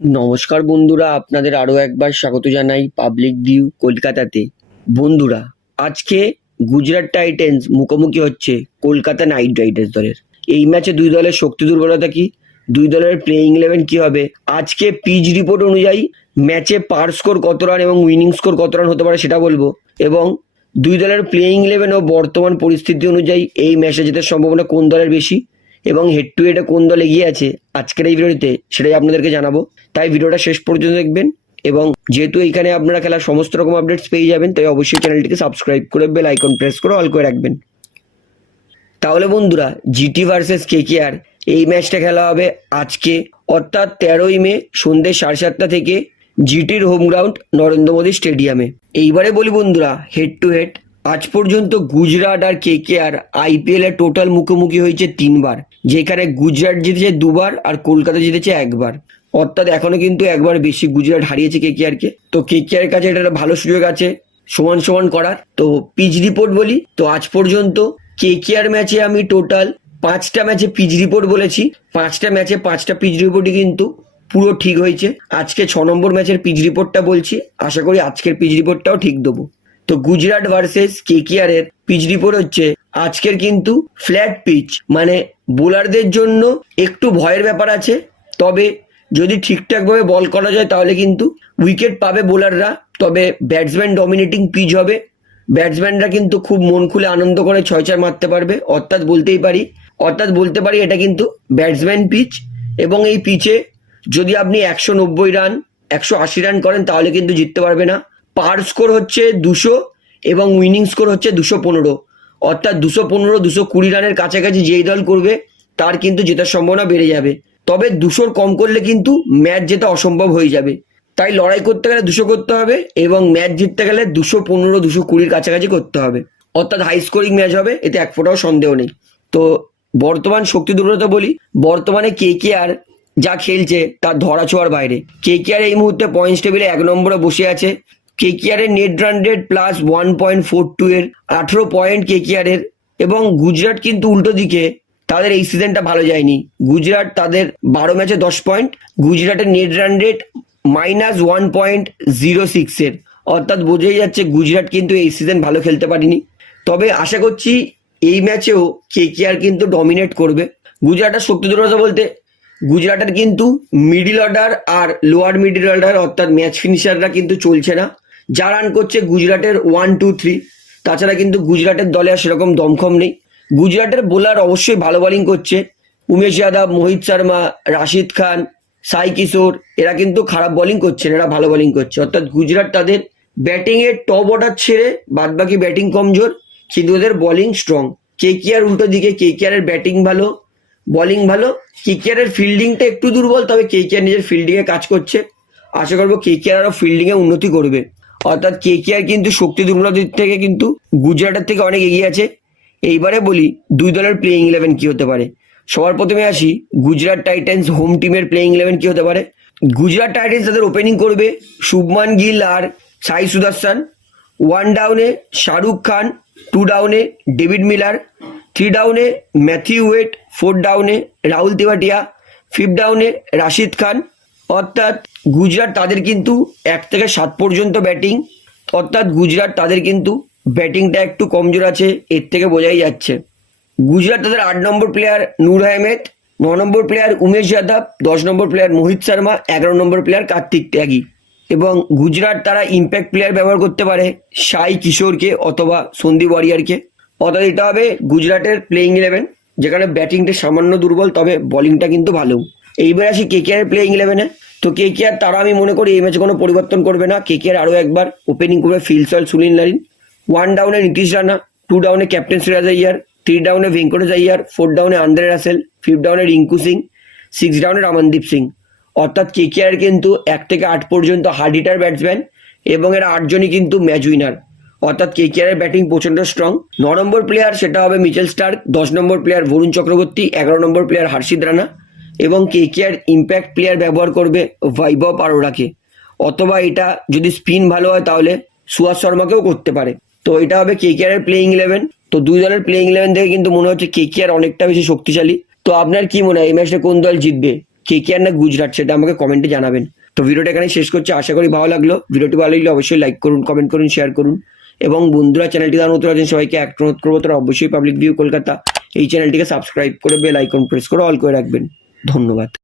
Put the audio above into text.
নমস্কার বন্ধুরা, আপনাদের আরও একবার স্বাগত জানাই পাবলিক ভিউ কলকাতাতে। বন্ধুরা, আজকে গুজরাট টাইটেন্স মুখোমুখি হচ্ছে কলকাতা নাইট রাইডার্স দলের। এই ম্যাচে দুই দলের শক্তি দুর্বলতা কি? দুই দলের প্লেইং ইলেভেন কি হবে? আজকে পিচ রিপোর্ট অনুযায়ী ম্যাচে পার স্কোর কত রান এবং উইনিং স্কোর কত রান হতে পারে সেটা বলব এবং দুই দলের প্লেইং ইলেভেন ও বর্তমান পরিস্থিতি অনুযায়ী এই ম্যাচে জেতার সম্ভাবনা কোন দলের বেশি? এবং হেড টু হেডে কোন দল এগিয়ে আছে আজকের এই ভিডিওতে সেটাই আপনাদেরকে জানাব। তাই ভিডিওটা শেষ পর্যন্ত দেখবেন এবং যেহেতু এইখানে আপনারা খেলার সমস্ত রকম আপডেটস পেয়ে যাবেন, তাই অবশ্যই চ্যানেলটিকে সাবস্ক্রাইব করে বেল আইকন প্রেস করে অল করে রাখবেন। তাহলে বন্ধুরা জিটি ভার্সেস কেকেআর এই ম্যাচটা খেলা হবে আজকে, অর্থাৎ তেরোই মে সন্ধ্যে সাড়ে সাতটা থেকে জিটির হোম গ্রাউন্ড নরেন্দ্র মোদী স্টেডিয়ামে এইবারে বলি বন্ধুরা হেড টু হেড আজ পর্যন্ত গুজরাট আর কেকেআর আইপিএল এর টোটাল মুখোমুখি হয়েছে তিনবার, যেখানে গুজরাট জিতেছে দুবার আর কলকাতা জিতেছে একবার। অর্থাৎ এখনও কিন্তু একবার বেশি গুজরাট হারিয়েছে কেকেআর কে আর কে তো কেকেআর কাছে এটা ভালো সুযোগ আছে, সমান সমান করার। তো পিচ রিপোর্ট বলি, তো আজ পর্যন্ত কে কে আর ম্যাচে আমি টোটাল পাঁচটা ম্যাচে পিচ রিপোর্ট বলেছি। পাঁচটা ম্যাচে পাঁচটা পিচ রিপোর্টই কিন্তু পুরো ঠিক হয়েছে। আজকে ছ নম্বর ম্যাচের পিচ রিপোর্টটা বলছি, আশা করি আজকের পিচ রিপোর্টটাও ঠিক দেবো। তো গুজরাট ভার্সেস কেকেআর এর পিচ রিপোর্ট হচ্ছে, আজকের কিন্তু ফ্ল্যাট পিচ মানে বোলারদের জন্য একটু ভয়ের ব্যাপার আছে, তবে যদি ঠিকঠাকভাবে বল করা যায় তাহলে কিন্তু উইকেট পাবে বোলাররা তবে ব্যাটসম্যান ডমিনেটিং পিচ হবে। ব্যাটসম্যানরা কিন্তু খুব মন খুলে আনন্দ করে ছয় চার মারতে পারবে, অর্থাৎ বলতেই পারি, অর্থাৎ বলতে পারি এটা কিন্তু ব্যাটসম্যান পিচ এবং এই পিচে যদি আপনি একশো নব্বই রান একশো আশি রান করেন তাহলে কিন্তু জিততে পারবে না। পার স্কোর হচ্ছে দুশো এবং উইনিং স্কোর হচ্ছে দুশো পনেরো। অর্থাৎ দুশো পনেরো, দুশো কুড়ি রানের কাছাকাছি যেই দল করবে, তার কিন্তু জেতার সম্ভাবনা বেড়ে যাবে। তবে দুশোর কম করলে কিন্তু ম্যাচ জেতা অসম্ভব হয়ে যাবে। তাই লড়াই করতে গেলে দুশো করতে হবে এবং ম্যাচ জিততে গেলে দুশো পনেরো, দুশো কুড়ির কাছাকাছি করতে হবে। অর্থাৎ হাই স্কোরিং ম্যাচ হবে, এতে এক ফোটাও সন্দেহ নেই। তো বর্তমান শক্তি দুর্বলতা বলি, বর্তমানে কে কে আর যা খেলছে তার ধরা ছোঁয়ার বাইরে। কে কে আর এই মুহূর্তে পয়েন্টস টেবিলে এক নম্বরে বসে আছে। কেকিআর এর net run rate plus one point four two এর, আঠেরো পয়েন্ট কেকিআর এর এবং গুজরাট কিন্তু উল্টো দিকে, তাদের এই সিজনটা ভালো যায়নি। গুজরাট তাদের বারো ম্যাচে দশ পয়েন্ট গুজরাটের net run rate minus one point zero six এর। অর্থাৎ বোঝাই যাচ্ছে গুজরাট কিন্তু এই সিজন ভালো খেলতে পারেনি। তবে আশা করছি এই ম্যাচেও কেকিআর কিন্তু ডমিনেট করবে। গুজরাটের শক্তি দুর্বলতা বলতে, গুজরাটের কিন্তু মিডিল অর্ডার আর লোয়ার মিডিল অর্ডার অর্থাৎ ম্যাচ ফিনিশাররা কিন্তু চলছে না। যা রান করছে গুজরাটের ওয়ান টু থ্রি তাছাড়া কিন্তু গুজরাটের দলে আর সেরকম দমখম নেই। গুজরাটের বোলার অবশ্যই ভালো বোলিং করছে। উমেশ যাদব, মোহিত শর্মা, রাশিদ খান, সাই কিশোর, এরা কিন্তু খারাপ বোলিং করছে এরা ভালো বোলিং করছে। অর্থাৎ গুজরাট তাদের ব্যাটিং এর টপ অর্ডার ছেড়ে বাদবাকি ব্যাটিং কমজোর। কিন্তু ওদের বোলিং স্ট্রং কে কে আর উল্টো দিকে কে এর ব্যাটিং ভালো বোলিং ভালো। কে এর ফিল্ডিংটা একটু দুর্বল, তবে কে কে আর নিজের ফিল্ডিং এ কাজ করছে। আশা করব কে কে আর আরও ফিল্ডিং এ উন্নতি করবে। অর্থাৎ কে কে আর কিন্তু শক্তি দুর্বলতার দিক থেকে কিন্তু গুজরাটের থেকে অনেক এগিয়ে আছে। এইবারে বলি, দুই দলের প্লেইং ইলেভেন কি হতে পারে? সবার প্রথমে আসি, গুজরাট টাইটান্স হোম টিমের প্লেইং ইলেভেন কি হতে পারে? গুজরাট টাইটান্স তাদের ওপেনিং করবে শুভমান গিল আর সাই সুদর্শন। ওয়ান ডাউনে শাহরুখ খান টু ডাউনে ডেভিড মিলার থ্রি ডাউনে ম্যাথিউ ওয়েট ফোর ডাউনে রাহুল তিওয়াটিয়া ফিফ ডাউনে রাশিদ খান। অর্থাৎ গুজরাট তাদের কিন্তু এক থেকে সাত পর্যন্ত ব্যাটিং, অর্থাৎ গুজরাট তাদের কিন্তু ব্যাটিংটা একটু কমজোর আছে, এর থেকে বোঝাই যাচ্ছে। গুজরাট তাদের আট নম্বর প্লেয়ার নূর আহমেদ, ন নম্বর প্লেয়ার উমেশ যাদব, দশ নম্বর প্লেয়ার মোহিত শর্মা, এগারো নম্বর প্লেয়ার কার্তিক ত্যাগী। এবং গুজরাট তারা ইম্প্যাক্ট প্লেয়ার ব্যবহার করতে পারে সাই কিশোরকে অথবা সন্দীপ ওয়ারিয়ারকে। অর্থাৎ এটা হবে গুজরাটের প্লেইং ইলেভেন যেখানে ব্যাটিংটা সামান্য দুর্বল, তবে বোলিংটা কিন্তু ভালো। এইবার আসি কে কে আর প্লেইং ইলেভেনে তো কে কে আর তারা আমি মনে করি এই ম্যাচে কোনো পরিবর্তন করবে না। কে কে আর আরও একবার ওপেনিং করবে ফিলসল সুনীল নারিন। ওয়ান ডাউনে নীতিশ রানা টু ডাউনে ক্যাপ্টেন সিরাজ আইয়ার থ্রি ডাউনে ভেঙ্কটেশ আইয়ার ফোর ডাউনে আন্দ্রে রাসেল ফিফথ ডাউনে রিঙ্কু সিং সিক্স ডাউনে রমনদীপ সিং। অর্থাৎ কে কে আর কিন্তু এক থেকে আট পর্যন্ত হার্ড হিটার ব্যাটসম্যান এবং এরা আটজনই কিন্তু ম্যাচ উইনার অর্থাৎ কে কে আর ব্যাটিং প্রচণ্ড স্ট্রং ন নম্বর প্লেয়ার সেটা হবে মিচেল স্টার্ক, দশ নম্বর প্লেয়ার বরুণ চক্রবর্তী, এগারো নম্বর প্লেয়ার হার্ষিদ রানা। এবং কে কে আর ইম্প্যাক্ট প্লেয়ার ব্যবহার করবে বৈভব আরোরাকে অথবা এটা যদি স্পিন ভালো হয় তাহলে সুয়াস শর্মাকেও করতে পারে। তো এটা হবে কে কে আর প্লেইং ইলেভেন তো দুই দলের প্লেইং ইলেভেন থেকে কিন্তু মনে হচ্ছে কে কে আর অনেকটা বেশি শক্তিশালী। তো আপনার কি মনে হয় এই ম্যাচটা কোন দল জিতবে? কে কে আর না গুজরাট সেটা আমাকে কমেন্টে জানাবেন। তো ভিডিওটা এখানে শেষ করছি। আশা করি ভালো লাগল। ভিডিওটি ভালো লাগলে অবশ্যই লাইক করুন কমেন্ট করুন শেয়ার করুন। এবং বন্ধুরা চ্যানেলটি তার নতুন আছেন, সবাইকে এক অনুরোধ করব, তারা অবশ্যই পাবলিক ভিউ কলকাতা এই চ্যানেলটিকে সাবস্ক্রাইব করে বেল আইকন প্রেস করে অল করে রাখবেন। ধন্যবাদ।